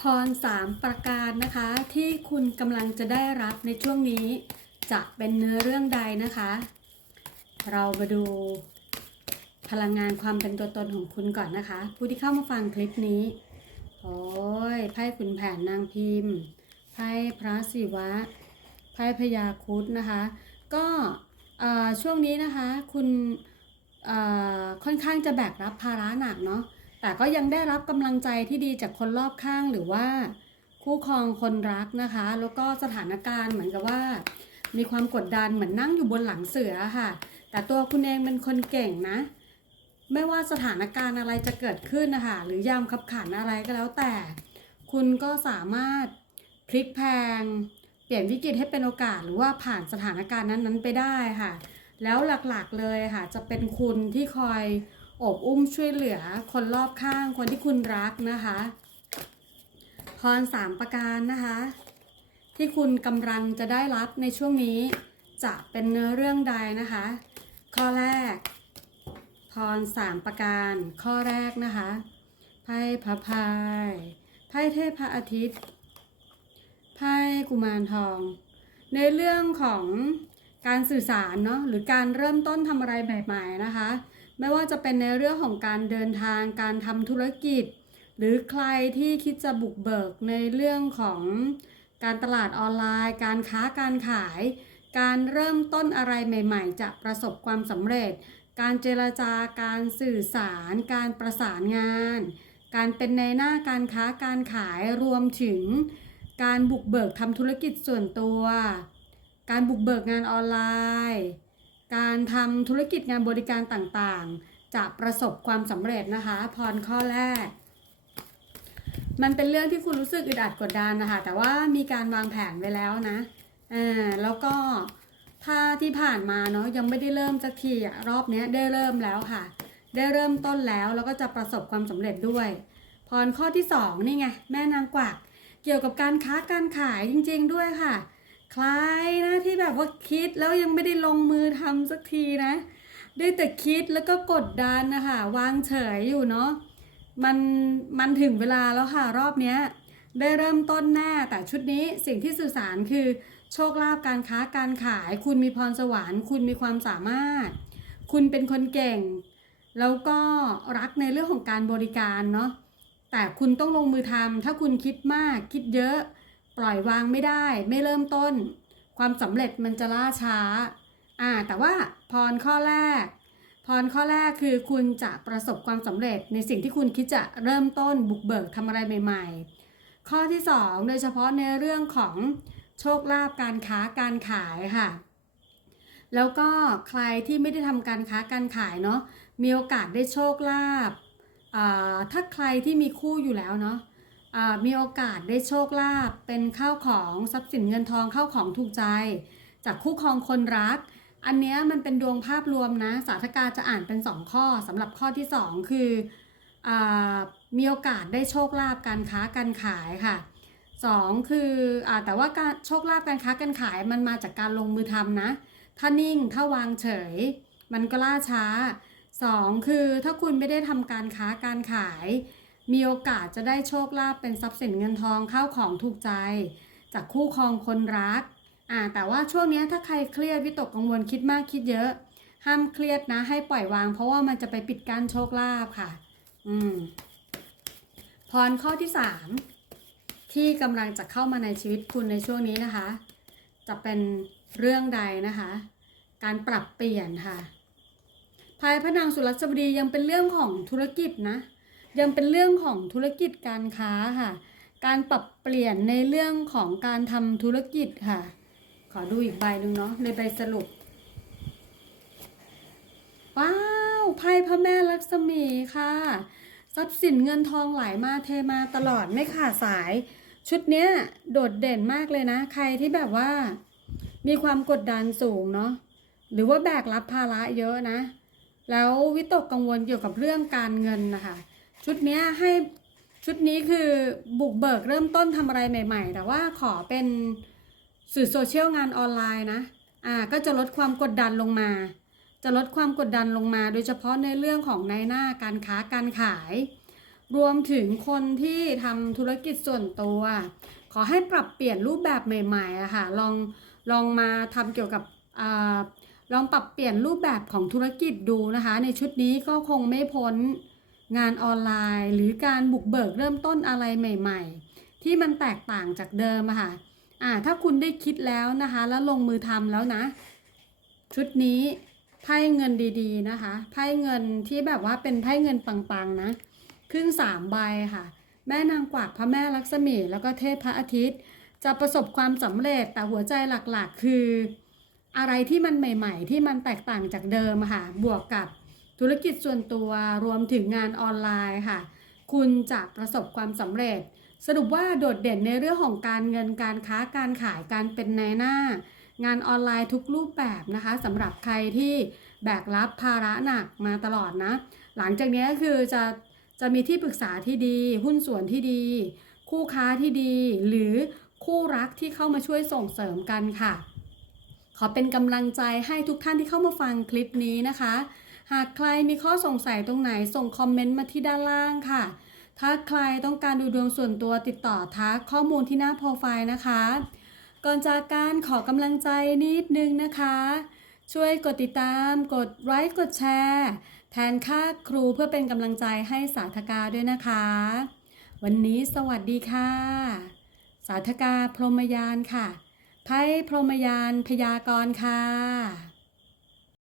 พรสามประการนะคะที่คุณกำลังจะได้รับในช่วงนี้ จะเป็นเนื้อเรื่องใดนะคะ เรามาดูพลังงานความเป็นตัวตนของคุณก่อนนะคะ ผู้ที่เข้ามาฟังคลิปนี้โอ้ยไพ่ขุนแผนนางพิมพ์ไพ่พระศิวะไพ่พญาคุดนะคะ ก็ช่วงนี้นะคะคุณค่อนข้างจะแบกรับภาระหนักเนาะ แต่ก็ยังได้รับกำลังใจที่ดีจากคนรอบข้างหรือว่า คู่ครองคนรักนะคะ แล้วก็สถานการณ์เหมือนกับว่า มีความกดดันเหมือนนั่งอยู่บนหลังเสือค่ะ แต่ตัวคุณเองเป็นคนเก่งนะ ไม่ว่าสถานการณ์อะไรจะเกิดขึ้นนะคะหรือยามขับขันอะไรก็แล้วแต่ คุณก็สามารถพลิกแพงเปลี่ยนวิกฤตให้เป็นโอกาสหรือว่าผ่านสถานการณ์นั้นๆไปได้ค่ะ แล้วหลักๆเลยค่ะ จะเป็นคุณที่คอย อบอุ้มช่วยเหลือคนรอบข้างคนที่คุณรักนะคะพรสามประการนะคะ ที่คุณกำลังจะได้รับในช่วงนี้ จะเป็นเนื้อเรื่องใดนะคะ ข้อแรก พรสามประการ ข้อแรกนะคะไพ่พระพายไพ่เทพพระอาทิตย์ไพ่กุมารทอง ในเรื่องของการสื่อสารเนาะหรือการเริ่มต้นทำอะไรใหม่ๆนะคะ ไม่ว่าจะเป็นในเรื่องของการเดินทางการทำธุรกิจ หรือใครที่คิดจะบุกเบิกในเรื่องของการตลาดออนไลน์ การค้าการขาย การเริ่มต้นอะไรใหม่ ๆ จะประสบความสำเร็จ การเจรจาการสื่อสาร การประสานงาน การเป็นในหน้าการค้าการขายรวมถึง การบุกเบิกทำธุรกิจส่วนตัว การบุกเบิกงานออนไลน์ การทำธุรกิจงานบริการต่างๆ จะประสบความสำเร็จนะคะพรข้อแรก มันเป็นเรื่องที่คุณรู้สึกอึดอัดกดดันนะคะ แต่ว่ามีการวางแผนไว้แล้วนะอ่าแล้วก็ถ้าที่ผ่านมาเนาะยังไม่ได้เริ่มสักทีรอบนี้ได้เริ่มแล้วค่ะ ได้เริ่มต้นแล้วแล้วก็จะประสบความสำเร็จด้วยพรข้อที่สองนี่ไง แม่นางกวัก เกี่ยวกับการค้าการขายจริง ๆ ด้วยค่ะ ใครนะที่แบบว่าคิดแล้วยังไม่ได้ลงมือทำสักทีนะ ได้แต่คิดแล้วก็กดดันนะคะวางเฉยอยู่เนาะมันมันถึงเวลาแล้วค่ะรอบเนี้ยได้เริ่มต้นแน่แต่ชุดนี้สิ่งที่สื่อสารคือ โชคลาภการค้าการขาย คุณมีพรสวรรค์คุณมีความสามารถ คุณเป็นคนเก่ง แล้วก็รักในเรื่องของการบริการเนาะแต่คุณต้องลงมือทำถ้าคุณคิดมากคิดเยอะ ปล่อยวางไม่ได้ ไม่เริ่มต้น ความสำเร็จมันจะล่าช้า อ่า แต่ว่าพรข้อแรก พรข้อแรกคือคุณจะประสบความสำเร็จในสิ่งที่คุณคิดจะเริ่มต้นบุกเบิกทำอะไรใหม่ ๆ ข้อที่สองโดยเฉพาะในเรื่องของโชคลาภการค้าการขายค่ะ แล้วก็ใครที่ไม่ได้ทำการค้าการขายเนาะมีโอกาสได้โชคลาภถ้าใครที่มีคู่อยู่แล้วเนาะ มีโอกาสได้โชคลาภเป็นข้าวของทรัพย์สินเงินทองข้าวของถูกใจ จากคู่ครองคนรัก อันนี้มันเป็นดวงภาพรวมนะสาธกาจะอ่านเป็น 2 ข้อสำหรับข้อที่ 2 คืออมีโอกาสได้โชคลาภการค้าการขายค่ะ 2 คืออแต่ว่าการโชคลาภการค้าการขายมันมาจากการลงมือทำนะถ้านิ่งถ้าวางเฉย มันก็ล่าช้า 2 คือถ้าคุณไม่ได้ทำการค้าการขาย มีโอกาสจะได้โชคลาภเป็นทรัพย์สินเงินทองเข้าของถูกใจ จากคู่ครองคนรักอ่าแต่ว่าช่วงนี้ถ้าใครเครียดวิตกกังวลคิดมากคิดเยอะ ห้ามเครียดนะให้ปล่อยวาง เพราะว่ามันจะไปปิดกั้นโชคลาภค่ะ อืมพรข้อที่สามที่กำลังจะเข้ามาในชีวิตคุณในช่วงนี้นะคะ จะเป็นเรื่องใดนะคะ การปรับเปลี่ยนค่ะภายพระนางสุรัสบดียังเป็นเรื่องของธุรกิจนะ ยังเป็นเรื่องของธุรกิจการค้าค่ะ การปรับเปลี่ยนในเรื่องของการทำธุรกิจค่ะ ขอดูอีกใบหนึ่งเนาะในใบสรุป ว้าวไพ่พระแม่ลักษมีค่ะทรัพย์สินเงินทองไหลมาเทมาตลอดไม่ขาดสาย ชุดเนี้ยโดดเด่นมากเลยนะ ใครที่แบบว่า มีความกดดันสูงเนาะหรือว่าแบกรับภาระเยอะนะ แล้ววิตกกังวลเกี่ยวกับเรื่องการเงินนะคะ ชุดเนี้ยให้ชุดนี้คือบุกเบิกเริ่มต้นทำอะไรใหม่ ๆ แต่ว่าขอเป็นสื่อโซเชียลงานออนไลน์นะ อ่า ก็จะลดความกดดันลงมา จะลดความกดดันลงมา โดยเฉพาะในเรื่องของในหน้าการค้าการขาย รวมถึงคนที่ทำธุรกิจส่วนตัว ขอให้ปรับเปลี่ยนรูปแบบใหม่ๆอะค่ะ ลองลองมาทำเกี่ยวกับอาลองปรับเปลี่ยนรูปแบบของธุรกิจดูนะคะ ในชุดนี้ก็คงไม่พ้น งานออนไลน์ หรือการบุกเบิกเริ่มต้นอะไรใหม่ ๆ ที่มันแตกต่างจากเดิมอะค่ะอ่าถ้าคุณได้คิดแล้วนะคะ แล้วลงมือทำแล้วนะ ชุดนี้ไพ่เงินดีๆนะคะไพ่เงินที่แบบว่าเป็นไพ่เงินปังๆนะ ขึ้นสามใบค่ะ แม่นางกวักพระแม่ลักษมี แล้วก็เทพพระอาทิตย์ จะประสบความสำเร็จแต่หัวใจหลักๆ คือ อะไรที่มันใหม่ ๆ ที่มันแตกต่างจากเดิมอะค่ะ บวกกับ ธุรกิจส่วนตัวรวมถึงงานออนไลน์ค่ะ คุณจะประสบความสำเร็จ สรุปว่าโดดเด่นในเรื่องของการเงินการค้าการขายการเป็นนายหน้า งานออนไลน์ทุกรูปแบบนะคะสำหรับใครที่แบกรับภาระหนักมาตลอดนะ หลังจากนี้คือจะจะมีที่ปรึกษาที่ดี หุ้นส่วนที่ดี คู่ค้าที่ดี หรือคู่รักที่เข้ามาช่วยส่งเสริมกันค่ะ ขอเป็นกำลังใจให้ทุกท่านที่เข้ามาฟังคลิปนี้นะคะ หากใครมีข้อสงสัยตรงไหนส่งคอมเมนต์มาที่ด้านล่างค่ะ ถ้าใครต้องการดูดวงส่วนตัวติดต่อทักข้อมูลที่หน้าโปรไฟล์นะคะ ก่อนจากการขอกำลังใจนิดนึงนะคะ ช่วยกดติดตาม กดไลค์กดแชร์แทนค่าครูเพื่อเป็นกำลังใจให้สาธกาด้วยนะคะ วันนี้สวัสดีค่ะ สาธกาพรหมยานค่ะไพ่พรหมยานพยากรณ์ค่ะ